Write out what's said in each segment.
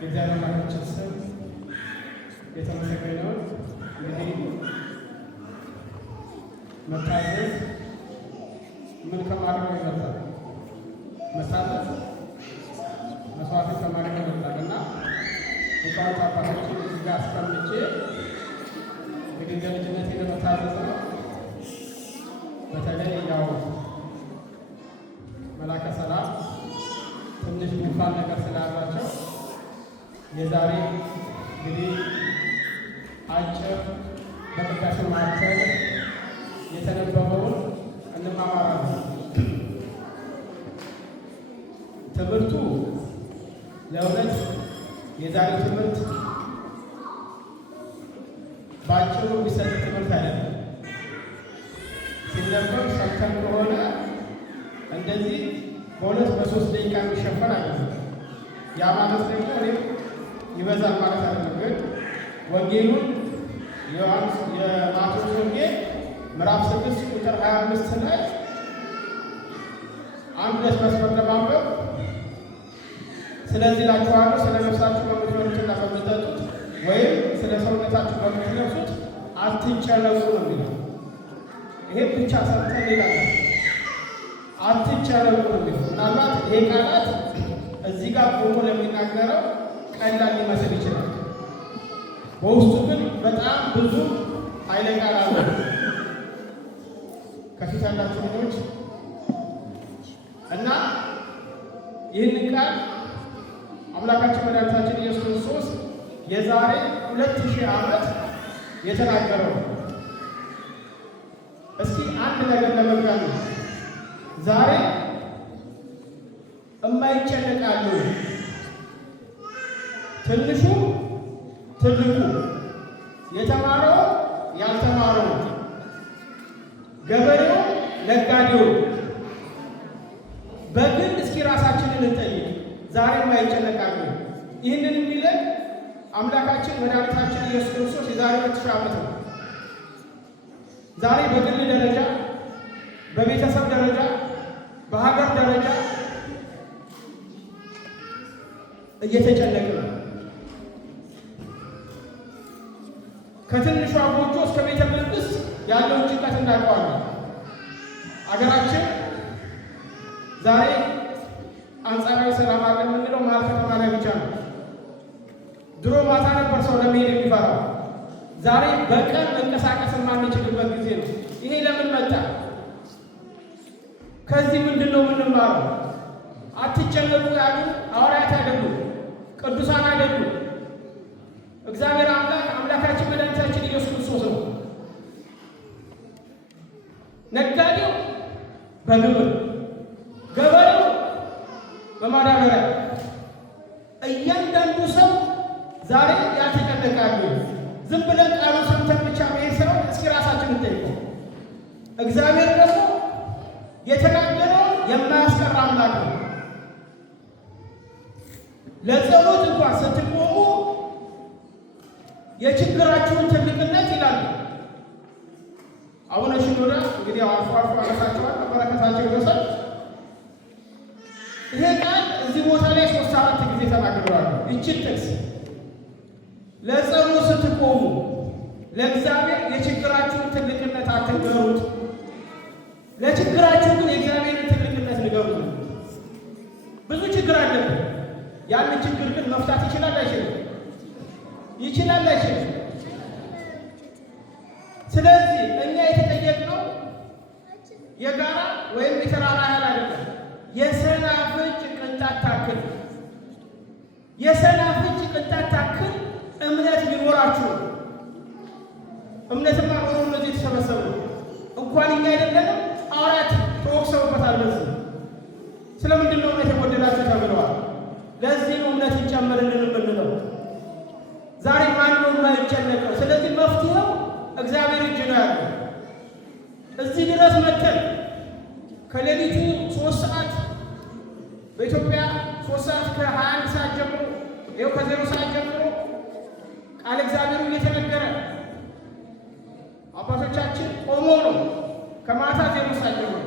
የእግዚአብሔር አምላካችን ስም የተመሰገነ ይሁን። እንግዲህ መታዘዝ ምን ከማድረግ ይመጣል? መታዘዝ መስዋዕት ከማድረግ ይመጣል እና ሊቃውንት አባቶችን እዚህ ጋር አስቀምጬ እንግዲህ እንደ ልጅነቴ ለመታዘዝ ነው። በተለይ ያው መላከ ሰላም ትንሽ ጉንፋን ነገር ስላላቸው የዛሬ እንግዲህ አጭር በቅዳሴ ማዕከል የተነበበውን እንማማራለን። ትምህርቱ ለእውነት የዛሬ ትምህርት በአጭሩ የሚሰጥ ትምህርት አይደለም። ሲነበብ ሰምተን ከሆነ እንደዚህ በሁለት በሶስት ደቂቃ የሚሸፈን አይደለም። ያ ማለት ደግሞ እኔም ይበዛል ማለት አይደለም። ግን ወንጌሉን የማቴዎስ ወንጌል ምዕራፍ 6 ቁጥር 25 ላይ አንድ ሁለት መስመር ለማንበብ ስለዚህ እላችኋለሁ ስለ ነፍሳችሁ በምትበሉትና በምትጠጡት ወይም ስለ ሰውነታችሁ በምትለብሱት አትጨነቁ ነው የሚለው። ይሄን ብቻ ሰምተን ሌላ አትጨነቁ ነው የሚለው። ምናልባት ይሄ ቃላት እዚህ ጋር ቆሞ ለሚናገረው ቀላል ሊመስል ይችላል። በውስጡ ግን በጣም ብዙ ኃይለ ቃል አለ። ከፊት ያላችሁ ልጆች እና ይህንን ቃል አምላካችን መድኃኒታችን ኢየሱስ ክርስቶስ የዛሬ 2000 ዓመት የተናገረው። እስኪ አንድ ነገር ለመጋሉ ዛሬ የማይጨነቃሉ ትንሹ ትልቁ፣ የተማረው ያልተማረው፣ ገበሬው ነጋዴው፣ በግል እስኪ ራሳችንን እንጠይቅ። ዛሬ የማይጨነቃሉ። ይህንን የሚለን አምላካችን መድኃኒታችን ኢየሱስ ክርስቶስ የዛሬ 2000 ዓመት ነው። ዛሬ በግል ደረጃ፣ በቤተሰብ ደረጃ፣ በሀገር ደረጃ እየተጨነቀ ነው። ከትንሿ ጎጆ እስከ ቤተ መንግስት ያለውን ጭንቀት እናውቀዋለን። አገራችን ዛሬ አንጻራዊ ሰላም አለ የምንለው መሀል ከተማ ላይ ብቻ ነው። ድሮ ማታ ነበር ሰው ለመሄድ የሚፈራው። ዛሬ በቀን መንቀሳቀስ የማንችልበት ጊዜ ነው። ይሄ ለምን መጣ? ከዚህ ምንድን ነው የምንማረው? አትጨነቁ ያሉ ሐዋርያት አይደሉም? ቅዱሳን አይደሉም? እግዚአብሔር አምላካችን መድኃኒታችን ኢየሱስ ክርስቶስ ነው። ነጋዴው በግብር፣ ገበሬው በማዳበሪያ፣ እያንዳንዱ ሰው ዛሬ ያልተጨነቃሉ። ዝም ብለን ቃሉ ሰምተን ብቻ መሄድ ሳይሆን እስኪ ራሳችን እንጠይቀው። እግዚአብሔር ደግሞ የተናገረውን የማያስቀር አምላክ ነው። ለጸሎት እንኳን ስትቆሙ የችግራችሁን ትልቅነት ይላሉ። አቡነ ሽኖዳ እንግዲህ አልፎ አልፎ አነሳቸዋል፣ በረከታቸው ይወሰድ። ይሄ ቃል እዚህ ቦታ ላይ 3-4 ጊዜ ተናግረዋል። ይህችን ጥቅስ ለጸሎት ስትቆሙ ለእግዚአብሔር የችግራችሁን ትልቅነት አትንገሩት፣ ለችግራችሁ ግን የእግዚአብሔርን ትልቅነት ንገሩት። ብዙ ችግር አለብን። ያንን ችግር ግን መፍታት ይችላል አይችልም? ይችላል አይችልም? ስለዚህ እኛ የተጠየቅነው የጋራ ወይም የተራራ ያህል አይደለም። የሰናፍጭ ቅንጣት ታክል፣ የሰናፍጭ ቅንጣት ታክል እምነት ቢኖራችሁ። እምነትማ ኖሮ እነዚህ የተሰበሰቡ እንኳን እኛ አይደለንም ሐዋርያት ተወቅሰውበታል። በዚህ ስለምንድን ነው እምነት የጎደላችሁ ተብለዋል። ለዚህ ነው እምነት ይጨመርልን የምንለው። ዛሬ ማን ነው የማይጨነቀው? ስለዚህ መፍትሄው እግዚአብሔር እጅ ነው ያለው። እዚህ ድረስ መተን ከሌሊቱ 3 ሰዓት በኢትዮጵያ 3 ሰዓት ከ21 ሰዓት ጀምሮ ይኸው ከ0 ሰዓት ጀምሮ ቃል እግዚአብሔሩ እየተነገረ አባቶቻችን ቆሞ ነው ከማታ 0 ሰዓት ጀምሮ።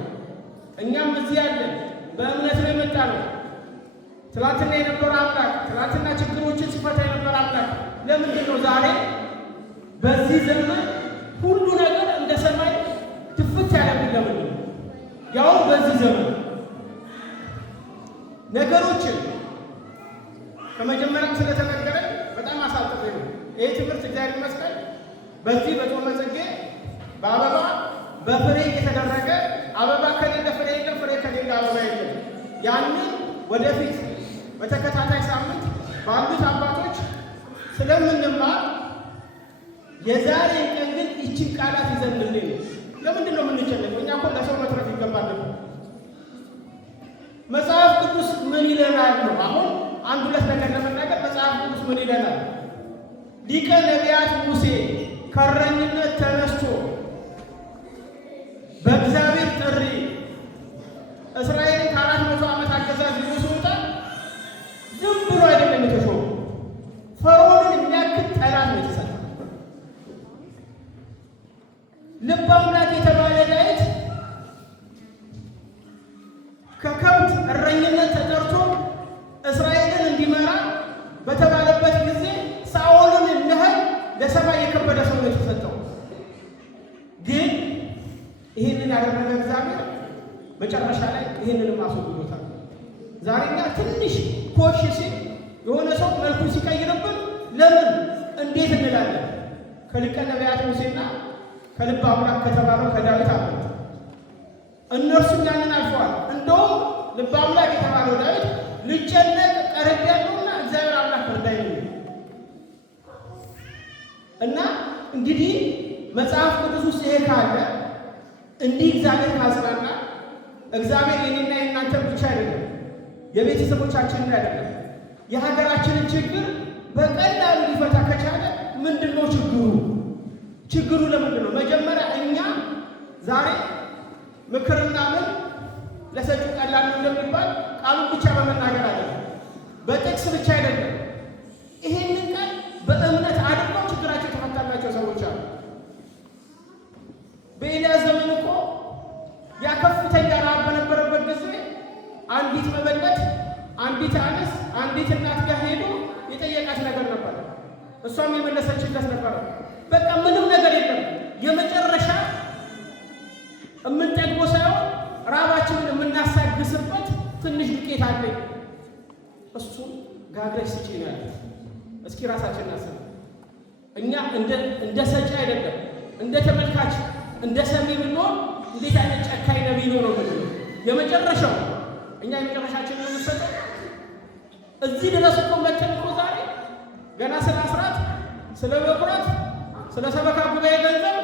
እኛም እዚህ ያለን በእምነት ነው የመጣ ነው። ትላንትና የነበረ አምላክ፣ ትላንትና ችግሮችን ሲፈታ የነበረ አምላክ ለምንድን ነው ዛሬ በዚህ ዘመን ሁሉ ነገር እንደ ሰማይ ድፍት ያለብን? ለምንድን ነው? ያው በዚህ ዘመን ነገሮችን ከመጀመሪያም ስለተነገረ በጣም አሳጥቶ ነው ይሄ ትምህርት። እግዚአብሔር ይመስገን በዚህ በጾመ ጽጌ በአበባ በፍሬ የተደረገ አበባ ከሌለ ፍሬ የለም፣ ፍሬ ከሌለ አበባ የለም። ያንን ወደፊት በተከታታይ ሳምንት ባሉት አባቶች ስለምንማር የዛሬ ቀን ግን ይችን ቃላት ይዘንልኝ። ለምንድን ነው የምንጨነቀው? እኛ እኮ ለሰው መትረፍ ይገባል። መጽሐፍ ቅዱስ ምን ይለናል ነው። አሁን አንድ ሁለት ነገር ለመናገር መጽሐፍ ቅዱስ ምን ይለናል? ሊቀ ነቢያት ሙሴ ከእረኝነት ተነስቶ በእግዚአብሔር ጥሪ እስራኤልን ከ400 ዓመት አገዛዝ ይዞ ሲወጣ ዝም ብሎ አይደለም የተሾመው። ፈርዖንን የሚያክል ጠላት ነው የተሰጠው። ልበ አምላክ የተባለ ዳዊት ከከብት እረኝነት ተጠርቶ እስራኤልን እንዲመራ በተባለበት ጊዜ ሳኦልን ያህል ለሰማይ የከበደ ሰው ነው የተሰጠው። ግን ይህንን ያደረገ እግዚአብሔር መጨረሻ ላይ ይህንንም አስወግዶታል። ዛሬኛ ትንሽ ኮሽ ሲል የሆነ ሰው መልኩ ሲቀይርብን ለምን እንዴት እንላለን? ከሊቀ ነቢያት ሙሴና ከልበ አምላክ ከተባለው ከዳዊት አመት እነርሱም ያንን አልፈዋል። እንደውም ልበ አምላክ የተባለው ዳዊት ልጨነቅ ቀርቤያለሁና እግዚአብሔር አምላክ እርዳኝ ነው። እና እንግዲህ መጽሐፍ ቅዱስ ውስጥ ይሄ ካለ እንዲህ እግዚአብሔር ካጽናና፣ እግዚአብሔር የኔና የእናንተ ብቻ አይደለም፣ የቤተሰቦቻችንን አይደለም፣ የሀገራችንን ችግር በቀላሉ ሊፈታ ከቻለ ምንድን ነው ችግሩ? ችግሩ ለምንድን ነው? መጀመሪያ እኛ ዛሬ ምክርና ምን ለሰጪው ቀላል እንደሚባል ቃሉን ብቻ በመናገር አይደለም፣ በጥቅስ ብቻ አይደለም። ይሄንን ቃል በእምነት አድርገው ችግራቸው የተፈታላቸው ሰዎች አሉ። በኤልያስ ዘመን እኮ ያ ከፍተኛ ረሃብ በነበረበት ጊዜ አንዲት መበለት፣ አንዲት አንስ፣ አንዲት እናት ጋር ሄዶ የጠየቃት ነገር ነበር። እሷም የመለሰችለት ነበር። በቃ ምንም ነገር የለም። የመጨረሻ የምንጠግቦ ሳይሆን ራባችንን የምናሳግስበት ትንሽ ዱቄት አለኝ፣ እሱን ጋግረሽ ስጪኝ አለች። እስኪ ራሳችን እናስብ። እኛ እንደ ሰጪ አይደለም እንደ ተመልካች እንደ ሰሚ ብንሆን እንዴት አይነት ጨካኝ ነቢይ ነው ነው ምንድነው የመጨረሻው? እኛ የመጨረሻችንን የምንሰጠው እዚህ ድረስ እኮ መተን እኮ ዛሬ ገና ስለ አስራት፣ ስለ በኩራት፣ ስለ ሰበካ ጉባኤ ገንዘብ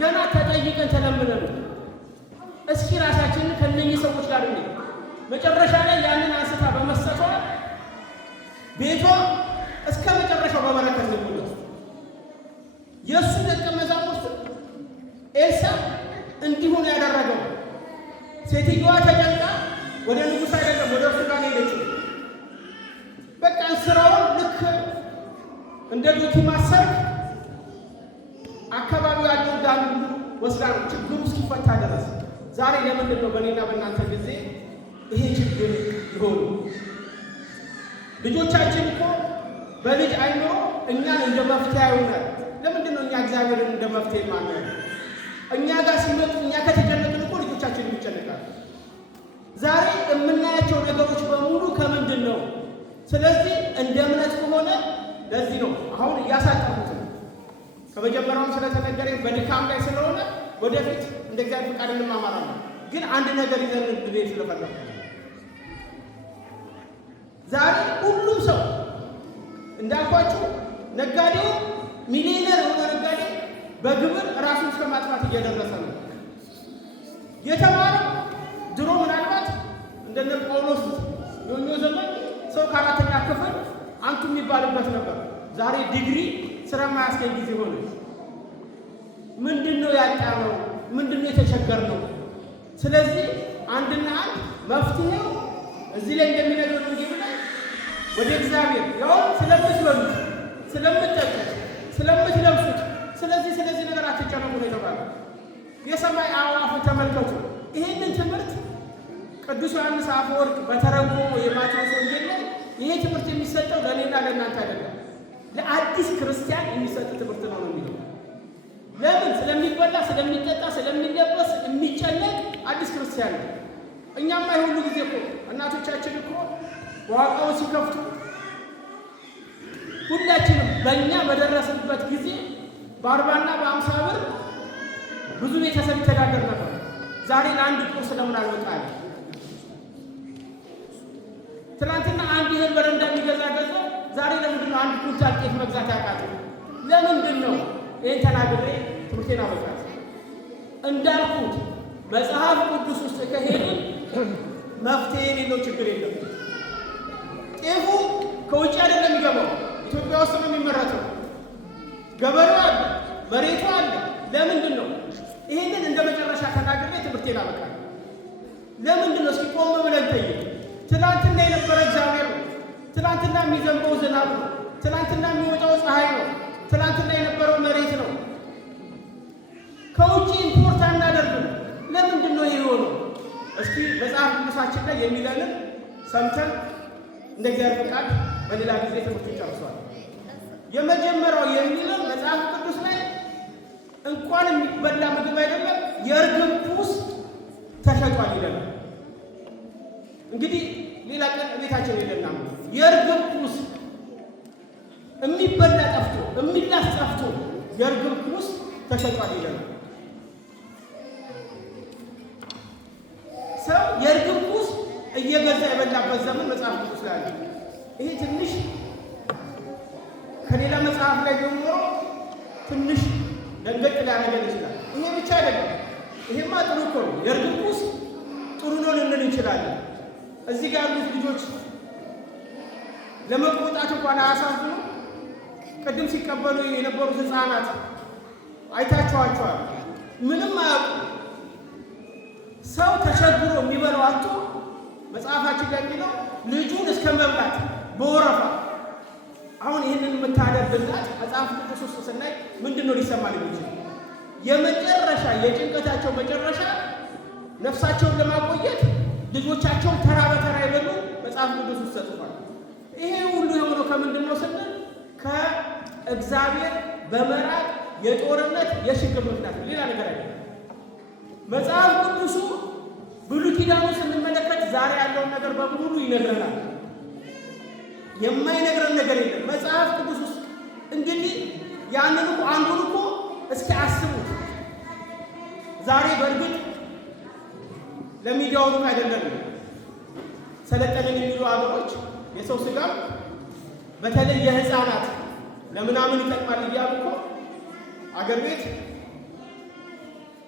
ገና ተጠይቀን ተለምነን እስኪ ራሳችንን ከነኚህ ሰዎች ጋር እንዴ መጨረሻ ላይ ያንን አንስታ በመስጠቷ ቤቷ እስከ መጨረሻው በበረከት ነው። የእሱ ደቀ መዛሙርት ኤልሳ እንዲሁ ነው ያደረገው። ሴትዮዋ ተጨንቃ ወደ ንጉሥ አይደለም ወደ እሱ ጋር ሄደችው። በቃ ስራውን ልክ እንደ ዶኪ ማሰር አካባቢው ያለው ዳን ወስዳ ችግሩ እስኪፈታ ድረስ። ዛሬ ለምንድን ነው በእኔና በእናንተ ጊዜ ይሄ ችግር ይሆኑ? ልጆቻችን እኮ በልጅ አይኖ እኛን እንደ መፍትሄ ያዩናል። ለምንድን ነው እኛ እግዚአብሔርን እንደ መፍትሄ ማናየው? እኛ ጋር ሲመጡ እኛ ከተጨነቅን እኮ ልጆቻችን ይጨነቃሉ። ዛሬ የምናያቸው ነገሮች በሙሉ ከምንድን ነው? ስለዚህ እንደ እምነት ከሆነ ለዚህ ነው አሁን እያሳጠፉት ነው። ከመጀመሪያውም ስለተነገረኝ በድካም ላይ ስለሆነ ወደፊት እንደ እግዚአብሔር ፈቃድ እንማማራለን። ግን አንድ ነገር ይዘን እንድንሄድ ስለፈለኩ ዛሬ ሁሉም ሰው እንዳልኳችሁ ነጋዴው ሚሊዮነር የሆነ ነጋዴ በግብር ራሱን እስከ ማጥፋት እየደረሰ ነው። የተማረው ድሮ ምናልባት እንደነ ጳውሎስ የሆነ ዘመን ሰው ከአራተኛ ክፍል አንቱ የሚባልበት ነበር። ዛሬ ዲግሪ ስራ ማያስገኝ ጊዜ ሆነ። ምንድነው ያጣነው? ምንድነው የተቸገርነው? ስለዚህ አንድና አንድ መፍትሄው እዚህ ላይ እንደሚነግረን እንግዲህ ወደ እግዚአብሔር ያው ስለምትበሉት፣ ስለምትጠጡት፣ ስለምትለብሱት ስለዚህ ነገር አትጨነቁ ነው የተባለው። የሰማይ አዕዋፍ ተመልከቱ። ይህንን ትምህርት ቅዱስ ዮሐንስ አፈወርቅ በተረጎመው የማቴዎስ ወንጌል ላይ ይሄ ትምህርት የሚሰጠው ለእኔና ለእናንተ አይደለም፣ ለአዲስ ክርስቲያን የሚሰጥ ትምህርት ነው የሚለው። ለምን? ስለሚበላ፣ ስለሚጠጣ፣ ስለሚለበስ የሚጨነቅ አዲስ ክርስቲያን ነው። እኛማ የሁሉ ጊዜ እኮ እናቶቻችን እኮ ዋቃውን ሲከፍቱ ሁላችንም በእኛ በደረስንበት ጊዜ በ40 እና በ50 ብር ብዙ ቤተሰብ ይተዳደር ነበር። ዛሬ ለአንድ ቁርስ ለምን አልወጣል? ትናንትና አንድ ይህን በረንዳ የሚገዛ ገዛ፣ ዛሬ ለምንድን ነው አንድ ኩንታል ጤፍ መግዛት ያቃተው? ለምንድን ነው? ይህን ተናግሬ ትምህርቴን አበቃት። እንዳልኩት መጽሐፍ ቅዱስ ውስጥ ከሄድን መፍትሄ የሌለው ችግር የለም። ጤፉ ከውጭ አይደለም የሚገባው፣ ኢትዮጵያ ውስጥ ነው የሚመረተው። ገበሬው አለ፣ መሬቱ አለ። ለምንድን ነው? ይህንን እንደ መጨረሻ ተናግሬ ትምህርቴን አበቃት። ለምንድን ነው? እስኪ ቆም ብለን ጠይቅ። ትናንትና የነበረ እግዚአብሔር ነው። ትናንትና የሚዘንበው ዝናብ ነው። ትናንትና የሚወጣው ፀሐይ ነው። ትናንትና የነበረው መሬት ነው። ከውጭ ኢምፖርት አናደርግም። ለምንድን ነው ይሄ የሆነው? እስኪ መጽሐፍ ቅዱሳችን ላይ የሚለንን ሰምተን እንደ እግዚአብሔር ፈቃድ በሌላ ጊዜ ትምህርት ጨርሷል። የመጀመሪያው የሚለው መጽሐፍ ቅዱስ ላይ እንኳን የሚበላ ምግብ አይደለም የእርግብ ኩስ ተሸጧል ይለናል። እንግዲህ ሌላ ቀን ቤታችን የለና የእርግብ ኩስ የሚበላ ጠፍቶ የሚላስ ጠፍቶ የእርግብ ኩስ ተሸጧል ይለናል። ሰው የእርግብ ኩስ እየገዛ የበላበት ዘመን መጽሐፍ ቅዱስ ላይ አለ። ይሄ ትንሽ ከሌላ መጽሐፍ ላይ ጀምሮ ትንሽ ደንገጥ ሊያደርገን ይችላል። ይሄ ብቻ አይደለም። ይሄማ ጥሩ እኮ ነው። የእርግብ ኩስ ጥሩ ነው ልንል እንችላለን። እዚህ ጋር ያሉት ልጆች ለመቆጣት እንኳን አያሳዝኑ። ቅድም ሲቀበሉ የነበሩት ሕፃናት አይታችኋቸዋል። ምንም አያውቁ። ሰው ተቸግሮ የሚበላው አጥቶ መጽሐፋችን ላይ የሚለው ልጁን እስከ መብላት በወረፋ። አሁን ይህንን የምታደርግላት መጽሐፍ ቅዱስ ውስጥ ስናይ ምንድን ነው ሊሰማን የሚችል? የመጨረሻ የጭንቀታቸው መጨረሻ ነፍሳቸውን ለማቆየት ልጆቻቸውን ተራ በተራ የበሉ መጽሐፍ ቅዱስ ውስጥ ተጽፏል። ይሄ ሁሉ የሆነው ከምንድን ነው ስንል ከእግዚአብሔር በመራቅ የጦርነት የችግር ምክንያት ሌላ ነገር አይደለም። መጽሐፍ ቅዱሱ ብሉይ ኪዳኑ ስንመለከት ዛሬ ያለውን ነገር በሙሉ ይነግረናል። የማይነግረን ነገር የለም መጽሐፍ ቅዱስ ውስጥ። እንግዲህ ያንን እኮ አንዱን እኮ እስኪ አስቡት። ዛሬ በእርግጥ ለሚዲያው ሩቅ አይደለም። ሰለጠንን የሚሉ ሀገሮች የሰው ስጋ በተለይ የህፃናት ለምናምን ይጠቅማል እያሉ እኮ አገር ቤት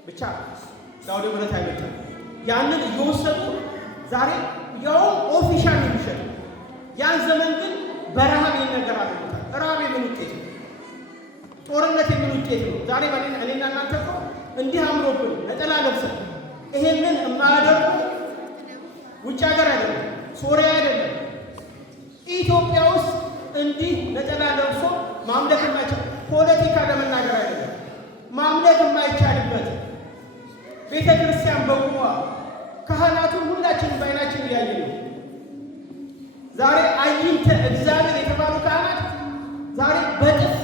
ብቻ ዳውደ ብረት አይመጣም። ያንን እየወሰዱ ዛሬ ያውም ኦፊሻል የሚሸጡ ያን ዘመን ግን በረሃብ ይነገራል። ረሃብ የምን ውጤት ነው? ጦርነት የምን ውጤት ነው? ዛሬ እኔና እናንተ እኮ እንዲህ አምሮብን ነጠላ ለብሰን ይሄንን የማያደርጉ ውጭ ሀገር አይደለም፣ ሶሪያ አይደለም፣ ኢትዮጵያ ውስጥ እንዲህ ነጠላ ለብሶ ማምለክ የማይቻል ፖለቲካ ለመናገር አይደለም፣ ማምለክ የማይቻልበት ቤተ ክርስቲያን በቁሟ ካህናቱን ሁላችንም በዓይናችን እያየን ነው። ዛሬ አይንተ እግዚአብሔር የተባሉ ካህናት ዛሬ በጥፊ።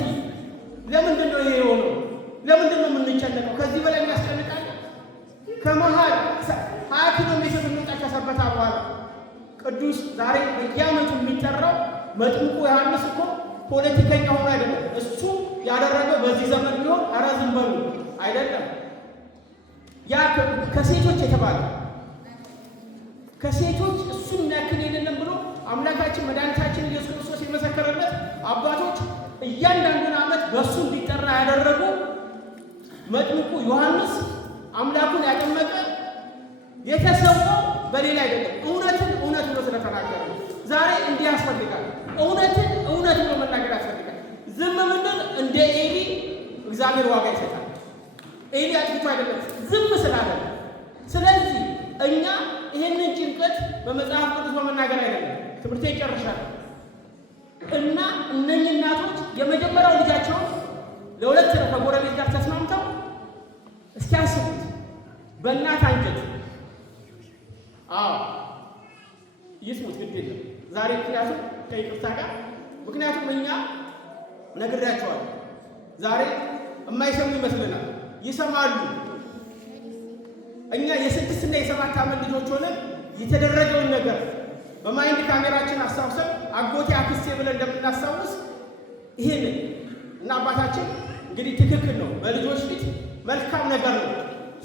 ለምንድን ነው ይሄ የሆነው? ለምንድን ነው የምንጨነቀው? ከዚህ በላይ የሚያስጨንቃል? ከመሃል 20 ኪሎ ሜትር እንውጣ ከሰበታ በኋላ ቅዱስ ዛሬ በየዓመቱ የሚጠራው መጥምቁ ዮሐንስ እኮ ፖለቲከኛ ሆኖ አይደለም። እሱ ያደረገው በዚህ ዘመን ቢሆን ኧረ ዝም በሉ አይደለም። ያ ከሴቶች የተባለ ከሴቶች እሱን ያክል የሌለም ብሎ አምላካችን መድኃኒታችን ኢየሱስ ክርስቶስ የመሰከረለት አባቶች እያንዳንዱን ዓመት በእሱ እንዲጠራ ያደረጉ መጥምቁ ዮሐንስ አምላኩን ያጠመቀ የተሰዋው በሌላ አይደለም፣ እውነትን እውነት ብሎ ስለተናገረ። ዛሬ እንዲህ ያስፈልጋል። እውነትን እውነት ብሎ መናገር ያስፈልጋል። ዝም ምንድን እንደ ኤሊ እግዚአብሔር ዋጋ ይሰጣል። ኤሊ አጥፍቶ አይደለም ዝም ስላለ። ስለዚህ እኛ ይህንን ጭንቀት በመጽሐፍ ቅዱስ በመናገር አይደለም። ትምህርቴ ይጨርሻል እና እነኚህ እናቶች የመጀመሪያው ልጃቸውን ለሁለት ነው ከጎረቤት ጋር ተስማምተው እስኪያስቡት በእናት አንጀት ይስሙት ግድ የለም ዛሬ ምክንያቱም ከይቅርታ ጋር ምክንያቱም እኛ ነግሬያቸዋለሁ። ዛሬ የማይሰሙ ይመስለናል፣ ይሰማሉ። እኛ የ6 እና የ7 ዓመት ልጆች ሆነን የተደረገውን ነገር በማይንድ ካሜራችን አስታውሰን አጎቴ አክስቴ ብለን እንደምናስታውስ ይሄን እና አባታችን እንግዲህ ትክክል ነው፣ በልጆች ፊት መልካም ነገር ነው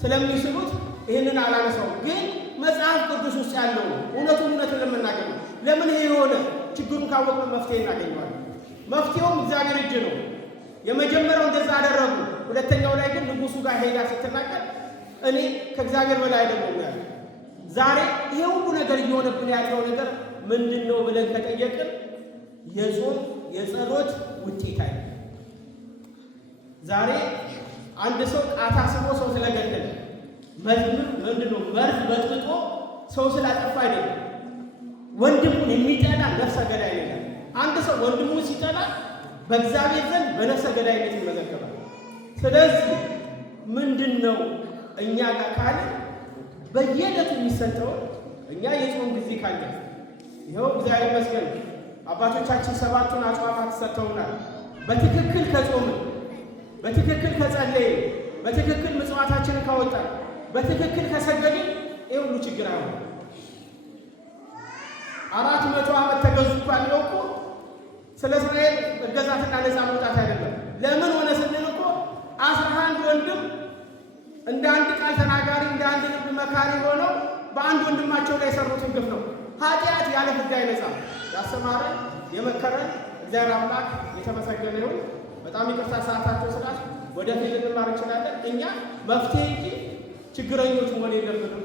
ስለሚስሉት ይህንን አላነሳውም። ግን መጽሐፍ ቅዱስ ውስጥ ያለው እውነቱን ለመናገር ነው። ለምን ይሄ የሆነ ችግሩን ካወቅን መፍትሄ እናገኘዋለን። መፍትሄውም እግዚአብሔር እጅ ነው። የመጀመሪያው እንደዛ አደረጉ። ሁለተኛው ላይ ግን ንጉሱ ጋር ሄዳ ስትናገር እኔ ከእግዚአብሔር በላይ አይደለም ያለ። ዛሬ ይሄ ሁሉ ነገር እየሆነብን ያለው ነገር ምንድን ነው ብለን ከጠየቅን የጾም የጸሎት ውጤት አይደለም። ዛሬ አንድ ሰው ቃታ ስቦ ሰው ስለገደለ ምንድን ነው መርዝ በጥብጦ ሰው ስላጠፋ አይደለም። ወንድሙን የሚጠላ ነፍሰ ገዳይ ነው። አንድ ሰው ወንድሙን ሲጠላ በእግዚአብሔር ዘንድ በነፍሰ ገዳይነት ይመዘገባል። ስለዚህ ምንድን ነው እኛ ጋር ካለ በየዕለቱ የሚሰጠው እኛ የጾም ጊዜ ካለ ይኸው እግዚአብሔር ይመስገን አባቶቻችን 7ቱን አጽዋማት ሰጥተውናል። በትክክል ከጾምን፣ በትክክል ከጸለይን፣ በትክክል ምጽዋታችንን ካወጣን፣ በትክክል ከሰገድን ይሄ ሁሉ ችግር አይሆንም። 400 ዓመት ተገዙ እንኳን ነው እኮ ስለ እስራኤል መገዛትና ነፃ መውጣት አይደለም። ለምን ሆነ ስንል እኮ 11 ወንድም እንደ አንድ ቃል ተናጋሪ እንደ አንድ ልብ መካሪ ሆነው በአንድ ወንድማቸው ላይ የሰሩትን ግፍ ነው። ኃጢአት ያለ ፍዳ አይነጻም። ያስተማረን የመከረን እግዚአብሔር አምላክ የተመሰገነ ይሁን። በጣም ይቅርታ ሰዓታቸው ስላል ወደፊት ልንማር እንችላለን። እኛ መፍትሄ እንጂ ችግረኞች መሆን የለብንም።